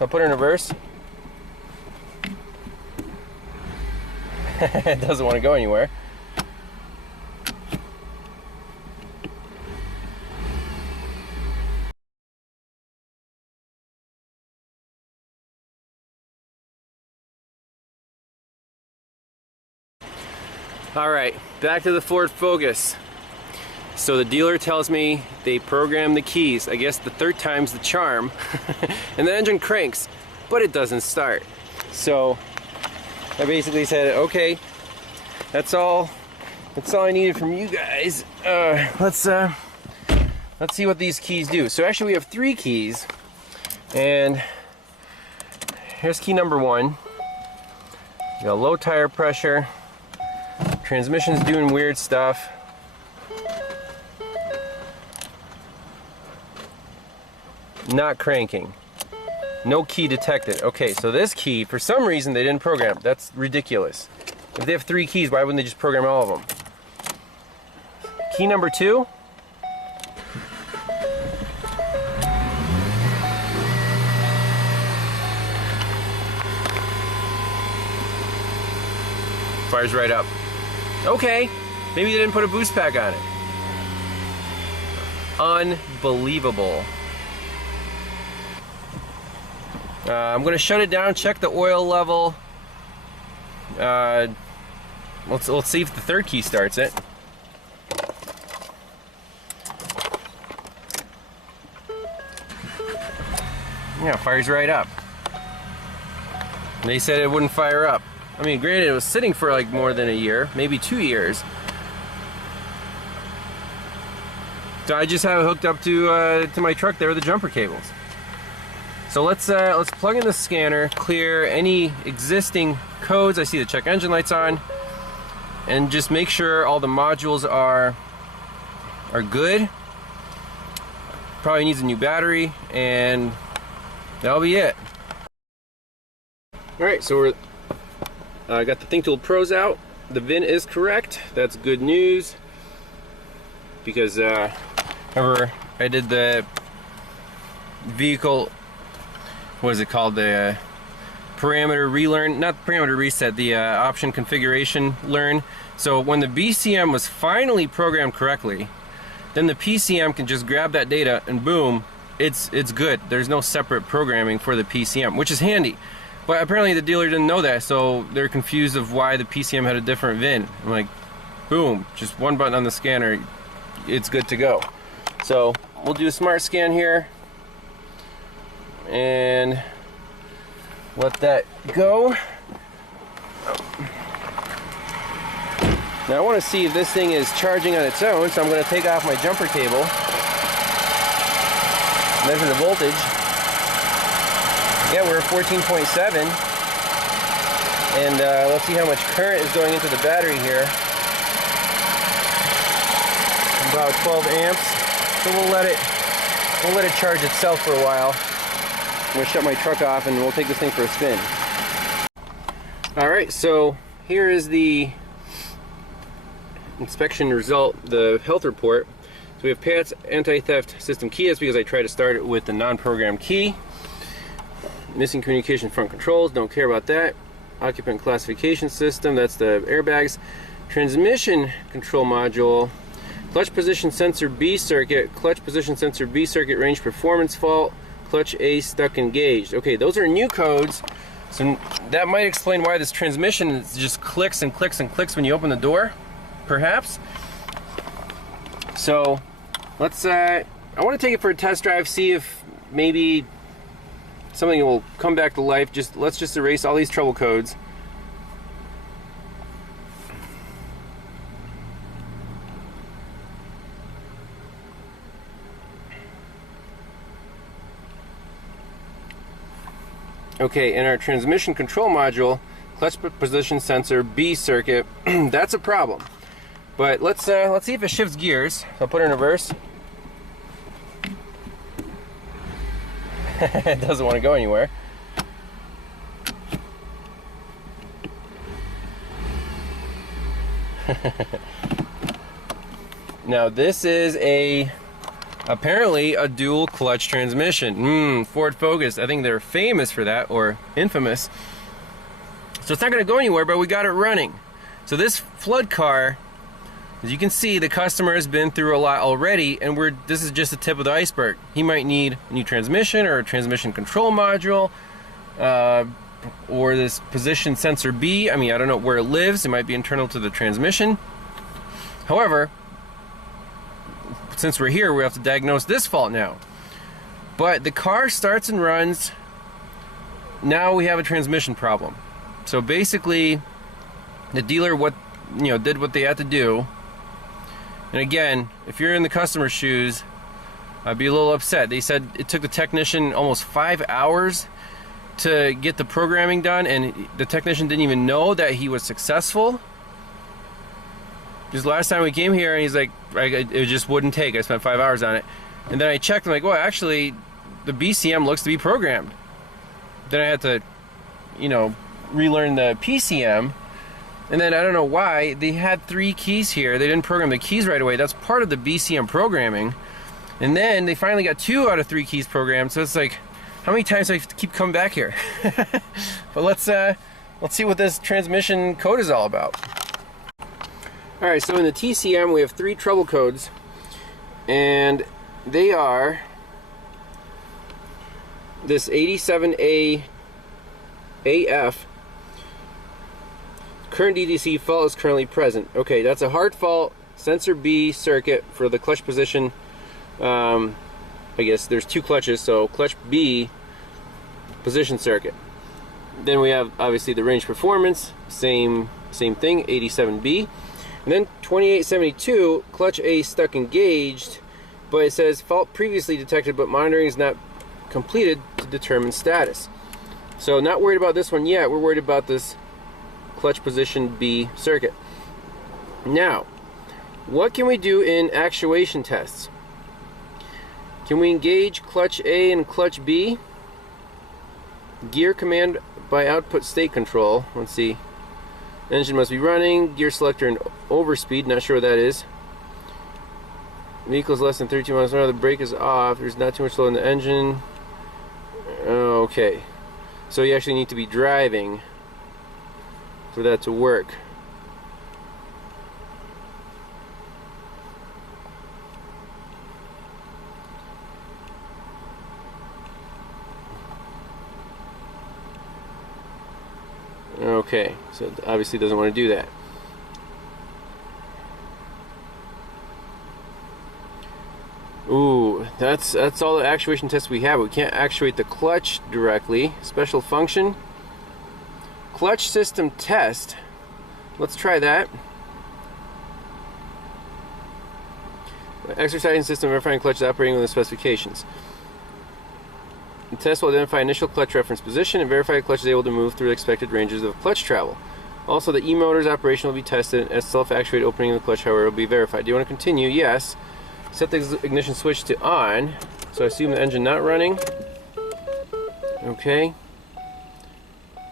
I'll put it in reverse. It doesn't want to go anywhere. All right, back to the Ford Focus. So the dealer tells me they program the keys. I guess the third time's the charm. And the engine cranks, but it doesn't start. So I basically said, okay, that's all I needed from you guys. Let's see what these keys do. So actually we have 3 keys, and here's key number 1. We got low tire pressure. Transmission's doing weird stuff. Not cranking. No key detected. Okay, so this key, for some reason they didn't program. That's ridiculous. If they have 3 keys, why wouldn't they just program all of them? Key number 2. Fires right up. Okay, maybe they didn't put a boost pack on it. Unbelievable. I'm going to shut it down, check the oil level. Let's see if the 3rd key starts it. Yeah, it fires right up. They said it wouldn't fire up. I mean, granted, it was sitting for like more than a year, maybe 2 years. So I just have it hooked up to my truck there with the jumper cables. So let's plug in the scanner, clear any existing codes. I see the check engine lights on, and just make sure all the modules are good. Probably needs a new battery, and that'll be it. All right, so I got the THINKTOOL Pros out. The VIN is correct. That's good news, because remember I did the vehicle, what is it called, the parameter relearn, not parameter reset, the option configuration learn. So when the BCM was finally programmed correctly, then the PCM can just grab that data and boom, it's good. There's no separate programming for the PCM, which is handy. But apparently the dealer didn't know that, so they're confused of why the PCM had a different VIN. I'm like, boom, just one button on the scanner, it's good to go. So we'll do a smart scan here and let that go. Now I want to see if this thing is charging on its own, so I'm going to take off my jumper cable, measure the voltage. Yeah, we're at 14.7, and let's see how much current is going into the battery here. About 12 amps. So we'll let it charge itself for a while. I'm gonna shut my truck off and we'll take this thing for a spin. All right, so here is the inspection result, the health report. So we have Pat's anti-theft system key. That's because I tried to start it with the non-programmed key. Missing communication front controls, don't care about that. Occupant classification system, that's the airbags. Transmission control module. Clutch position sensor B circuit, clutch position sensor B circuit range performance fault, clutch A stuck engaged. Okay, those are new codes, so that might explain why this transmission just clicks and clicks and clicks when you open the door, perhaps. So let's, I want to take it for a test drive, see if maybe something will come back to life. Let's just erase all these trouble codes. Okay, in our transmission control module, clutch position sensor B circuit, that's a problem. But let's see if it shifts gears. So I'll put it in reverse. It doesn't want to go anywhere. Now this is a apparently a dual clutch transmission. Ford Focus, I think they're famous for that, or infamous. So it's not going to go anywhere, but we got it running. So this flood car, as you can see, the customer has been through a lot already, and this is just the tip of the iceberg. He might need a new transmission or a transmission control module, or this position sensor B. I mean, I don't know where it lives. It might be internal to the transmission. However, since we're here, we have to diagnose this fault now. But the car starts and runs. Now we have a transmission problem. So basically, the dealer did what they had to do. And again, if you're in the customer's shoes, I'd be a little upset. They said it took the technician almost 5 hours to get the programming done, and the technician didn't even know that he was successful. Just last time we came here, and he's like, it just wouldn't take. I spent 5 hours on it. And then I checked, I'm like, well, actually, the BCM looks to be programmed. Then I had to, relearn the PCM. And then I don't know why, they had 3 keys here. They didn't program the keys right away. That's part of the BCM programming. And then they finally got 2 out of 3 keys programmed. So it's like, how many times do I have to keep coming back here? But let's see what this transmission code is all about. Alright, so in the TCM we have 3 trouble codes, and they are this 87A AF. Current DDC fault is currently present. Okay, that's a hard fault sensor B circuit for the clutch position. I guess there's 2 clutches, so clutch B position circuit. Then we have obviously the range performance, same thing, 87B. And then 2872, clutch A stuck engaged, but it says fault previously detected, but monitoring is not completed to determine status. So not worried about this one yet. We're worried about this clutch position B circuit. Now, what can we do in actuation tests? Can we engage clutch A and clutch B? Gear command by output state control. Let's see. Engine must be running. Gear selector and overspeed. Not sure what that is. Vehicle is less than 32 miles an hour. The brake is off. There's not too much flow in the engine. Okay. So you actually need to be driving for that to work. Okay, so it obviously doesn't want to do that. Ooh, that's all the actuation tests we have. We can't actuate the clutch directly. Special function. Clutch system test. Let's try that. Exercising system verifying clutch is operating within the specifications. The test will identify initial clutch reference position and verify the clutch is able to move through the expected ranges of clutch travel. Also, the E-motor's operation will be tested as self-actuated opening of the clutch, however, will be verified. Do you want to continue? Yes. Set the ignition switch to on. So I assume the engine not running. Okay.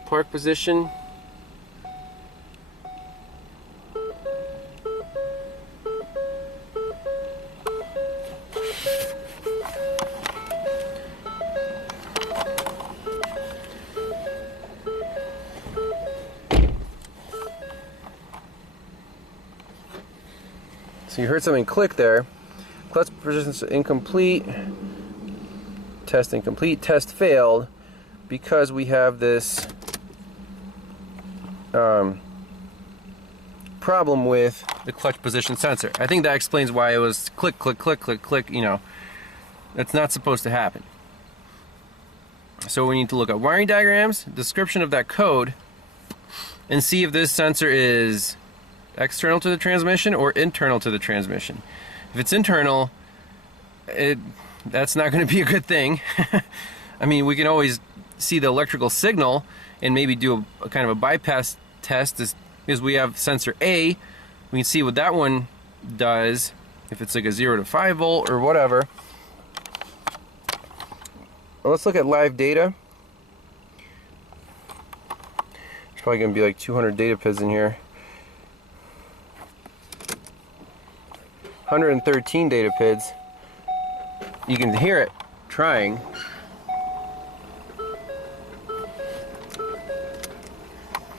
Park position. So you heard something click there. Clutch position incomplete. Test incomplete. Test failed because we have this problem with the clutch position sensor. I think that explains why it was click, click, click, click, click. You know, that's not supposed to happen. So we need to look at wiring diagrams, description of that code, and see if this sensor is external to the transmission or internal to the transmission. If it's internal, that's not going to be a good thing. I mean, we can always see the electrical signal and maybe do a kind of a bypass test, because we have sensor A. We can see what that one does, if it's like a 0 to 5 volt or whatever. Well, let's look at live data. There's probably going to be like 200 data PIDs in here. 113 data PIDs. you can hear it trying.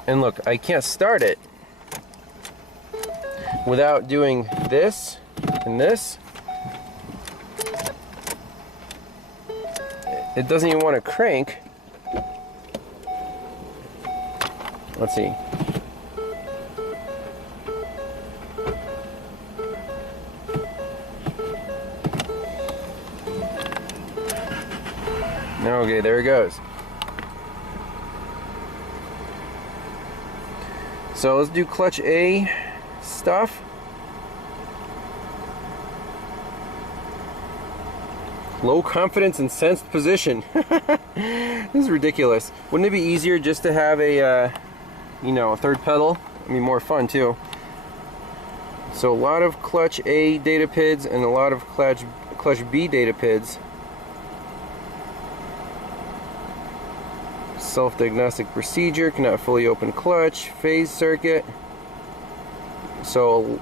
And look, I can't start it without doing this and this. It doesn't even want to crank. Let's see. Okay, there it goes. So let's do clutch A stuff. Low confidence and sensed position. This is ridiculous. Wouldn't it be easier just to have a, you know, a third pedal? I mean, more fun too. So a lot of clutch A data PIDs and a lot of clutch B data PIDs. Self-diagnostic procedure, cannot fully open clutch, phase circuit. So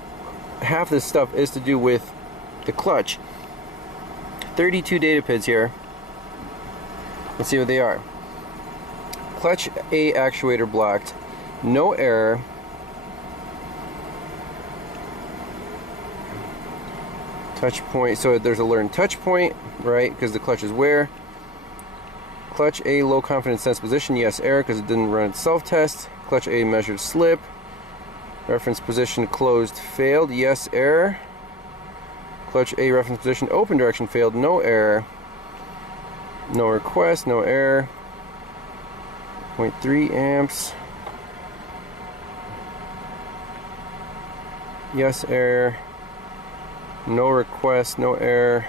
half this stuff is to do with the clutch. 32 data PIDs here. Let's see what they are. Clutch A actuator blocked, no error. Touch point, so there's a learned touch point, right? Because the clutch is where. Clutch A low confidence sense position, yes, error because it didn't run its self-test. Clutch A measured slip. Reference position closed, failed, yes, error. Clutch A reference position open direction failed, no error. No request, no error. 0.3 amps. Yes, error. No request, no error.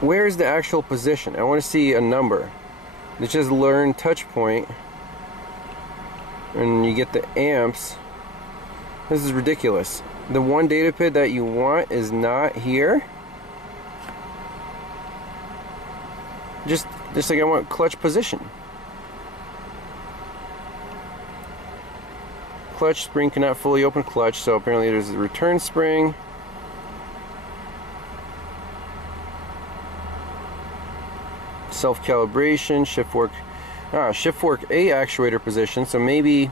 Where's the actual position? I want to see a number. It's just learn touch point. And you get the amps. This is ridiculous. The one data PID that you want is not here. Just like I want clutch position. Clutch spring cannot fully open clutch, so apparently there's a return spring. Self-calibration, shift fork A actuator position, so maybe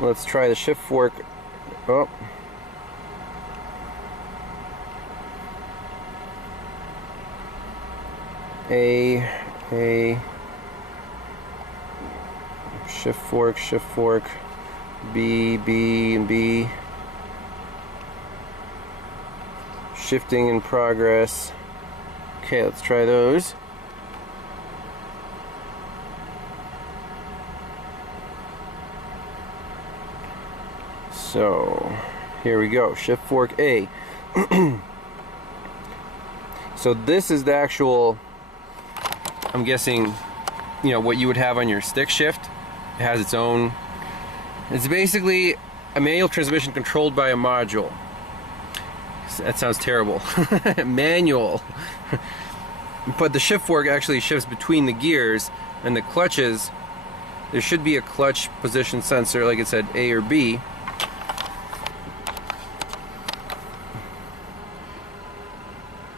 let's try the shift fork. Oh, A shift fork B and B. Shifting in progress. Okay, let's try those. So here we go, shift fork A. So this is the actual, I'm guessing, you know, what you would have on your stick shift. It has its own, it's basically a manual transmission controlled by a module. That sounds terrible. Manual. But the shift fork actually shifts between the gears, and the clutches, there should be a clutch position sensor, like it said, A or B.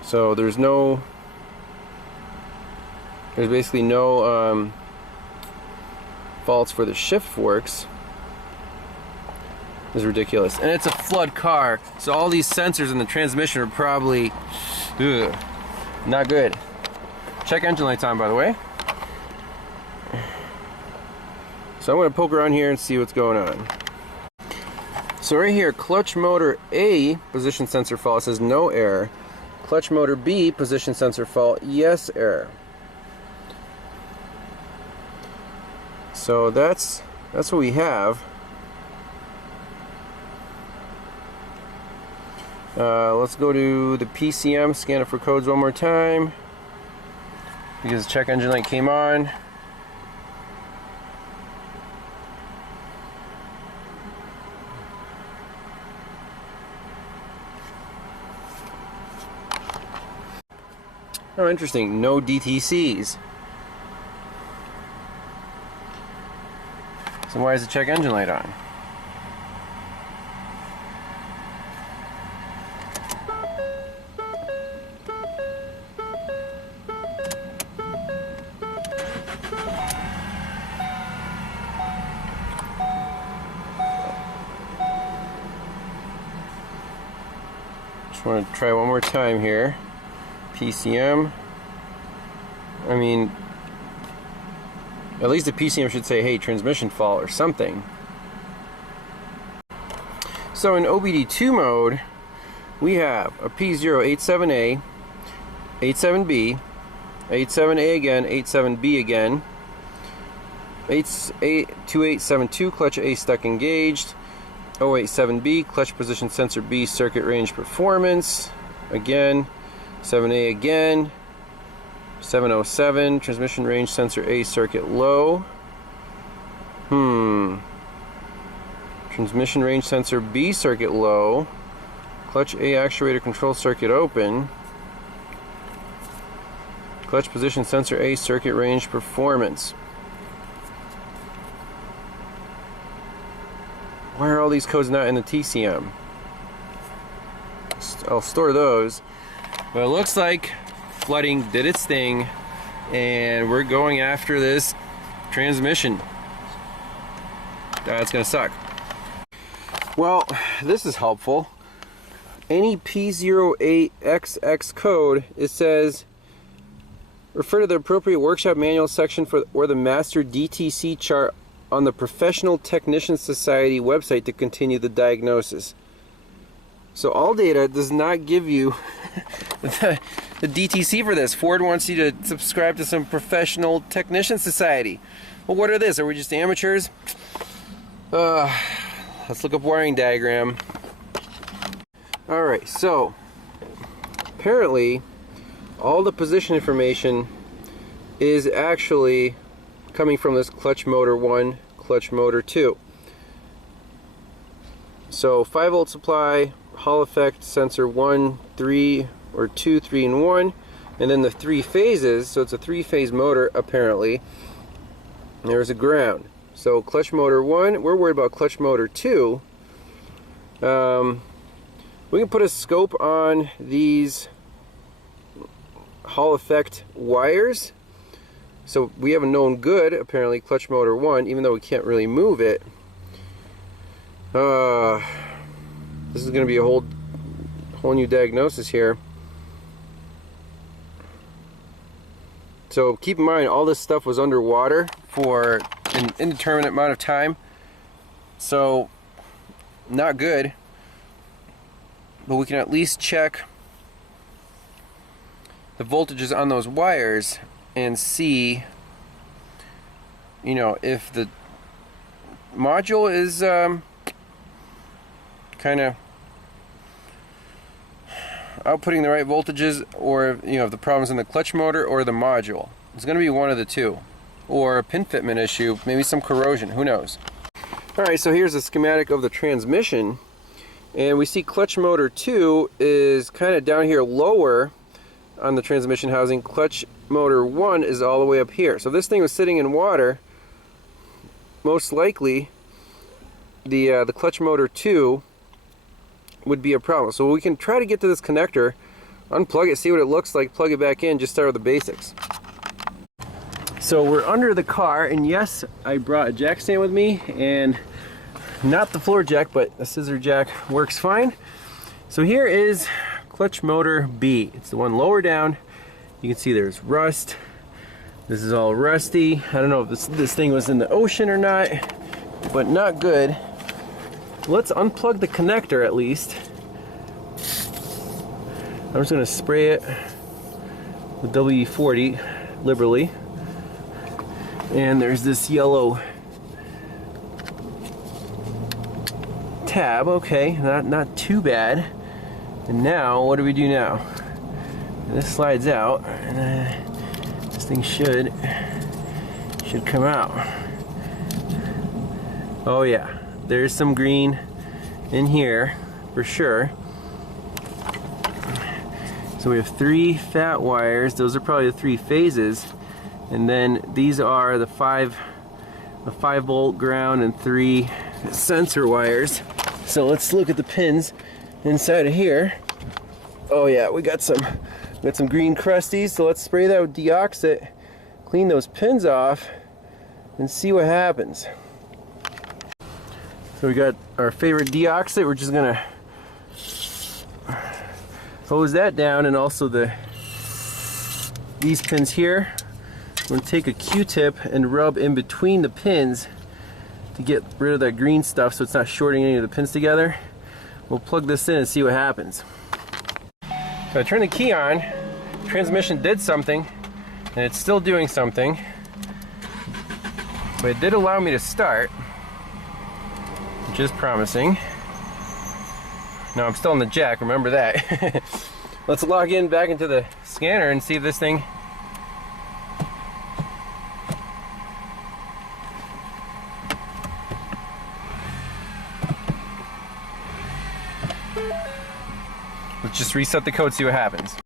So there's basically no faults for the shift forks. Is ridiculous, and it's a flood car, so all these sensors in the transmission are probably not good. Check engine lights on, by the way. So I'm going to poke around here and see what's going on. So right here, clutch motor A position sensor fault, it says no error. Clutch motor B position sensor fault, yes, error. So that's what we have. Let's go to the PCM, scan it for codes one more time, because the check engine light came on. Oh, interesting, no DTCs. So why is the check engine light on? Just want to try one more time here. PCM. I mean, at least the PCM should say, hey, transmission fault or something. So in OBD2 mode, we have a P087A, 87B, 87A again, 87B again, 2872 clutch A stuck engaged, 087B clutch position sensor B circuit range performance, again, 7A again, 707 transmission range sensor A circuit low. Transmission range sensor B circuit low. Clutch A actuator control circuit open. Clutch position sensor A circuit range performance. Why are all these codes not in the TCM? I'll store those. But it looks like flooding did its thing, and we're going after this transmission. That's gonna suck. Well, this is helpful. Any P08XX code, it says refer to the appropriate workshop manual section for or the master DTC chart on the Professional Technician Society website to continue the diagnosis. So ALLDATA does not give you the DTC for this. Ford wants you to subscribe to some Professional Technician Society. Well, what are this? Are we just amateurs? Let's look up wiring diagram. Alright, so apparently all the position information is actually coming from this clutch motor 1, clutch motor 2. So 5 volt supply, Hall effect sensor 1, 3, or 2, 3, and 1, and then the 3 phases, so it's a 3-phase motor apparently. There's a ground. So clutch motor 1, we're worried about clutch motor 2. We can put a scope on these Hall effect wires. So we have a known good, apparently, clutch motor 1, even though we can't really move it. This is going to be a whole new diagnosis here. So keep in mind, all this stuff was underwater for an indeterminate amount of time. So not good. But we can at least check the voltages on those wires and see, you know, if the module is kind of outputting the right voltages, or, you know, if the problem's in the clutch motor or the module. It's going to be one of the two, or a pin fitment issue, maybe some corrosion, who knows. Alright, so here's a schematic of the transmission, and we see clutch motor 2 is kind of down here lower on the transmission housing. Clutch motor 1 is all the way up here. So this thing was sitting in water. Most likely the clutch motor 2 would be a problem. So we can try to get to this connector, unplug it, see what it looks like, plug it back in, just start with the basics. So we're under the car, and yes, I brought a jack stand with me, and not the floor jack, but a scissor jack works fine. So here is clutch motor B. It's the one lower down. You can see there's rust. This is all rusty. I don't know if this thing was in the ocean or not, but not good. Let's unplug the connector at least. I'm just going to spray it with WD-40 liberally. And there's this yellow tab. Okay, not too bad. And now, what do we do now? This slides out, and this thing should come out. Oh yeah, there's some green in here for sure. So we have 3 fat wires. Those are probably the 3 phases, and then these are the 5 volt ground and 3 sensor wires. So let's look at the pins inside of here. Oh yeah, we got some green crusties, so let's spray that with deoxit, clean those pins off, and see what happens. So we got our favorite deoxit. We're just gonna hose that down, and also these pins here. I'm going to take a Q-tip and rub in between the pins to get rid of that green stuff so it's not shorting any of the pins together. We'll plug this in and see what happens. So I turned the key on, transmission did something, and it's still doing something, but it did allow me to start, which is promising. No, I'm still on the jack, remember that. Let's log in back into the scanner and see if this thing let's just reset the code, see what happens.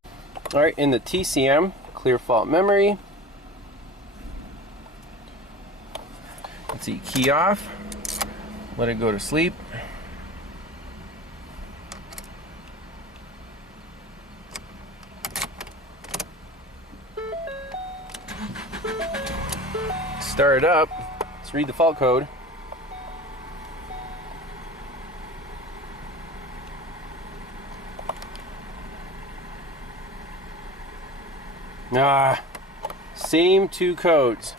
Alright, in the TCM, clear fault memory. Let's see, key off. Let it go to sleep. Start it up. Let's read the fault code. Same two codes.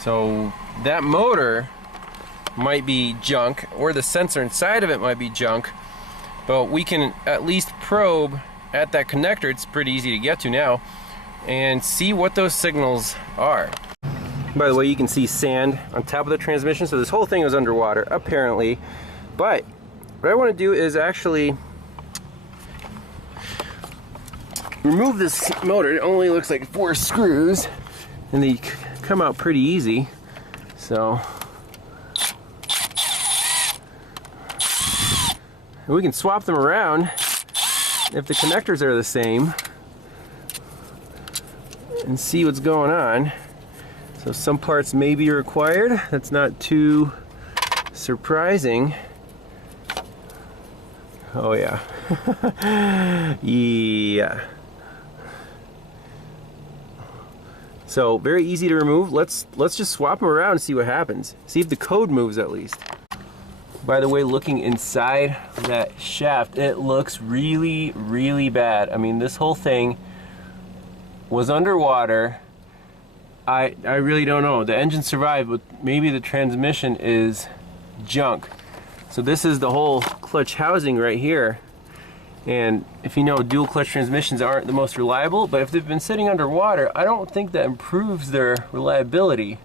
So that motor might be junk, or the sensor inside of it might be junk, but we can at least probe at that connector. It's pretty easy to get to now, and see what those signals are. By the way, you can see sand on top of the transmission, so this whole thing is underwater, apparently. But what I want to do is actually remove this motor. It only looks like 4 screws, and they come out pretty easy. So we can swap them around if the connectors are the same and see what's going on. So some parts may be required. That's not too surprising. Oh yeah. Yeah. So very easy to remove. Let's just swap them around and see what happens. See if the code moves at least. By the way, looking inside that shaft, it looks really, really bad. I mean, this whole thing was underwater. I really don't know. The engine survived, but maybe the transmission is junk. So this is the whole clutch housing right here. And if you know, dual clutch transmissions aren't the most reliable, but if they've been sitting underwater, I don't think that improves their reliability.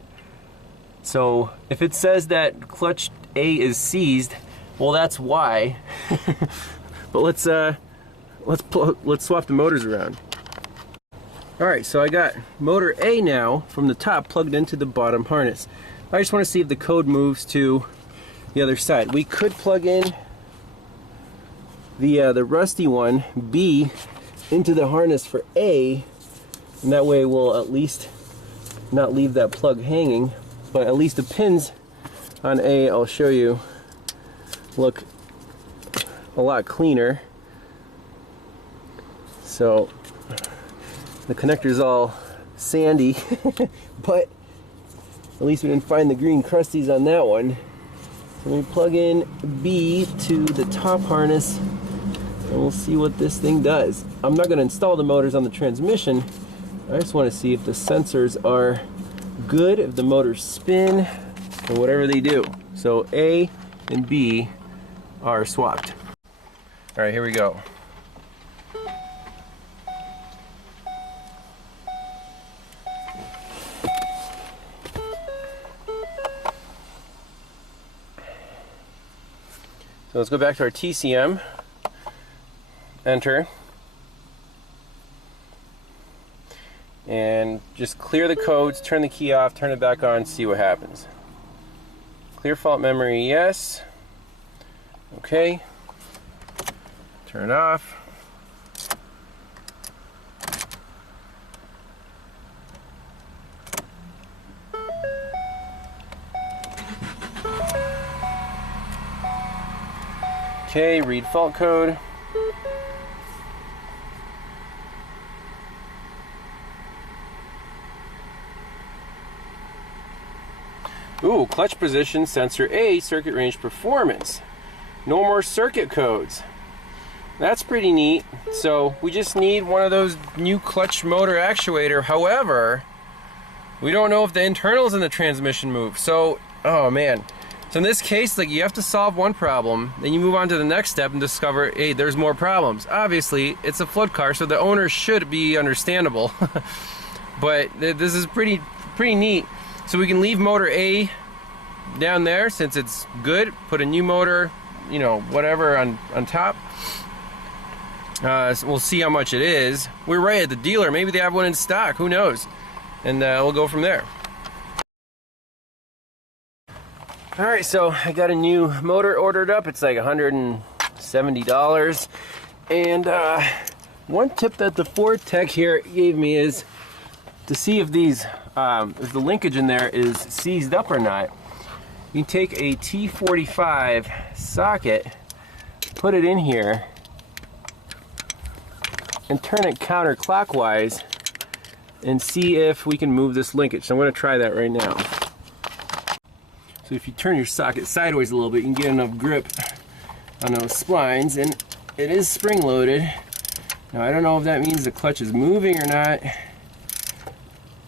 So if it says that clutch A is seized, well, that's why. But let's swap the motors around. Alright, so I got motor A now from the top plugged into the bottom harness. I just want to see if the code moves to the other side. We could plug in the rusty one, B, into the harness for A, and that way we'll at least not leave that plug hanging, but at least the pins on A, I'll show you, look a lot cleaner. So the connector's all sandy, but at least we didn't find the green crusties on that one. So we plug in B to the top harness, and we'll see what this thing does. I'm not going to install the motors on the transmission. I just want to see if the sensors are good, if the motors spin, or whatever they do. So A and B are swapped. All right, here we go. So let's go back to our TCM, enter, and just clear the codes, turn the key off, turn it back on, see what happens. Clear fault memory, yes. Okay, turn it off. Okay, read fault code. Ooh, clutch position sensor A, circuit range performance. No more circuit codes. That's pretty neat. So we just need one of those new clutch motor actuator. However, we don't know if the internals in the transmission move. So, oh man. So in this case, like, you have to solve one problem, then you move on to the next step and discover, hey, there's more problems. Obviously, it's a flood car, so the owner should be understandable. But this is pretty neat. So we can leave motor A down there since it's good, put a new motor, you know, whatever on top. So we'll see how much it is. We're right at the dealer. Maybe they have one in stock. Who knows? And we'll go from there. All right, so I got a new motor ordered up. It's like $170. And one tip that the Ford tech here gave me is to see if these, if the linkage in there is seized up or not. You can take a T45 socket, put it in here, and turn it counterclockwise and see if we can move this linkage. So I'm going to try that right now. So if you turn your socket sideways a little bit, you can get enough grip on those splines, and it is spring loaded. Now I don't know if that means the clutch is moving or not.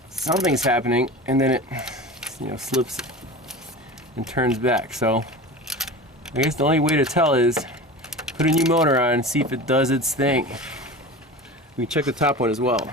Something's happening, and then it, you know, slips and turns back. So I guess the only way to tell is put a new motor on and see if it does its thing. We can check the top one as well.